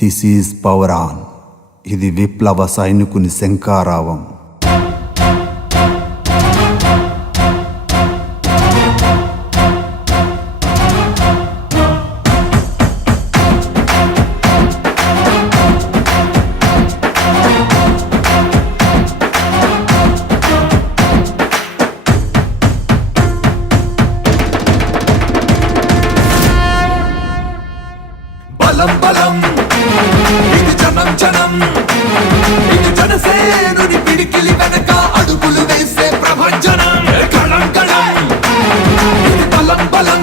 This is power on. ఇది విప్లవ సైనికుని శంఖారావం. బలం బలం ఇది జనం జనం, ఇది జనసేనుని పిడికిలి వెనక అడుగులు వేసే ప్రభంజనం. కళం కళం ఇది బలం బలం,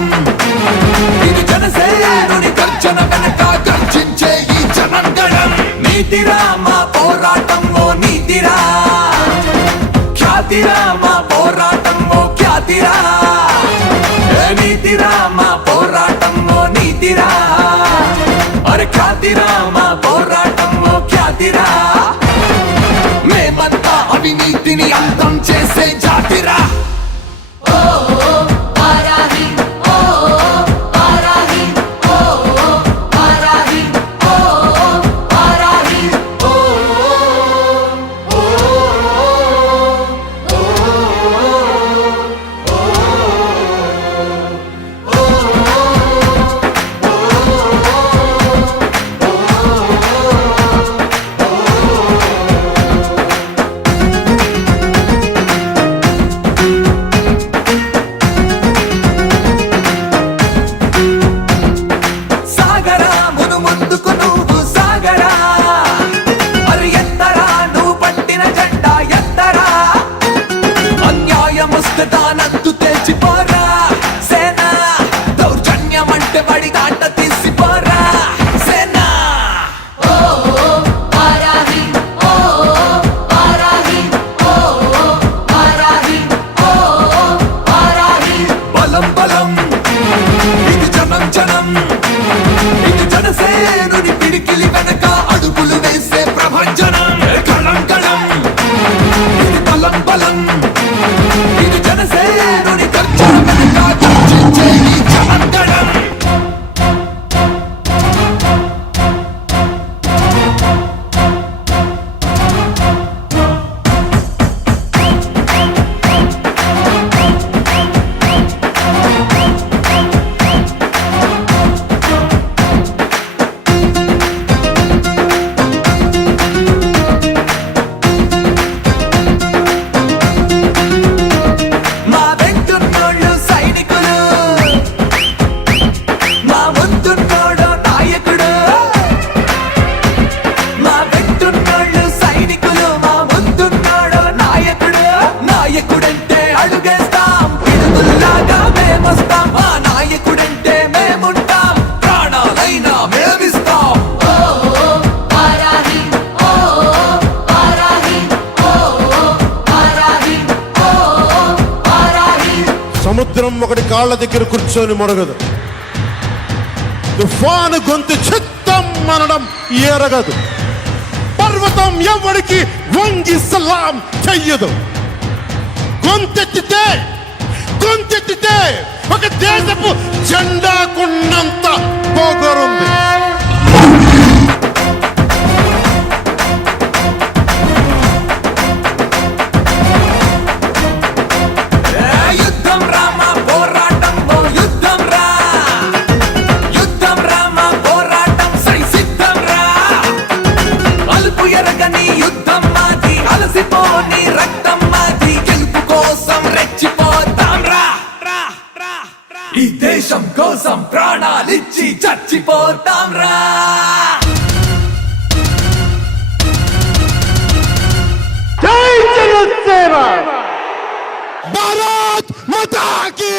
ఇది జనసేనుని గర్జన వెనక గర్జించే ఈ జనంగణం. నీతిరా మా పోరాటం ఓ నీతిరా, ఖ్యాతిరా మా పోరాటం ఓ ఖ్యాతిరా. నీతిరా మా పోరాటం ఓ నీతిరా, అరే ఖ్యాతిరా మా పోరాటం ఓ ఖ్యాతిరా. మేమంతా అవినీతిని అంతం చేసే జాతిరా. దానంతు తెచ్చిపోరా సేన, దౌర్జన్యం అంటే బడి దాట తీసిపోరా సేన. బలం బలం ఇది జనం జనం, ఇది జనసేనుని పిడికిలి వెనక అడుగులు వేసే ప్రభంజనం. కళం కళం ఇది బలం బలం, ఇది జనసేనుని గర్జన వెనక గర్జించే ఈ జనంగణం. సముద్రం ఒకటి కాళ్ళ దగ్గర కూర్చొని మొరగదు, తుఫాను గొంతు చిత్తం అనడం ఎరగదు, పర్వతం ఎవరికి వంగి సలాం చెయ్యదు. గొంతెత్తితే ఒక దేశపు జెండాకున్నంత పొగరుంది. ఈ దేశం కోసం ప్రాణాలిచ్చి చచ్చిపోతాం రా. జై జనసేన, భారత్ మాతా కీ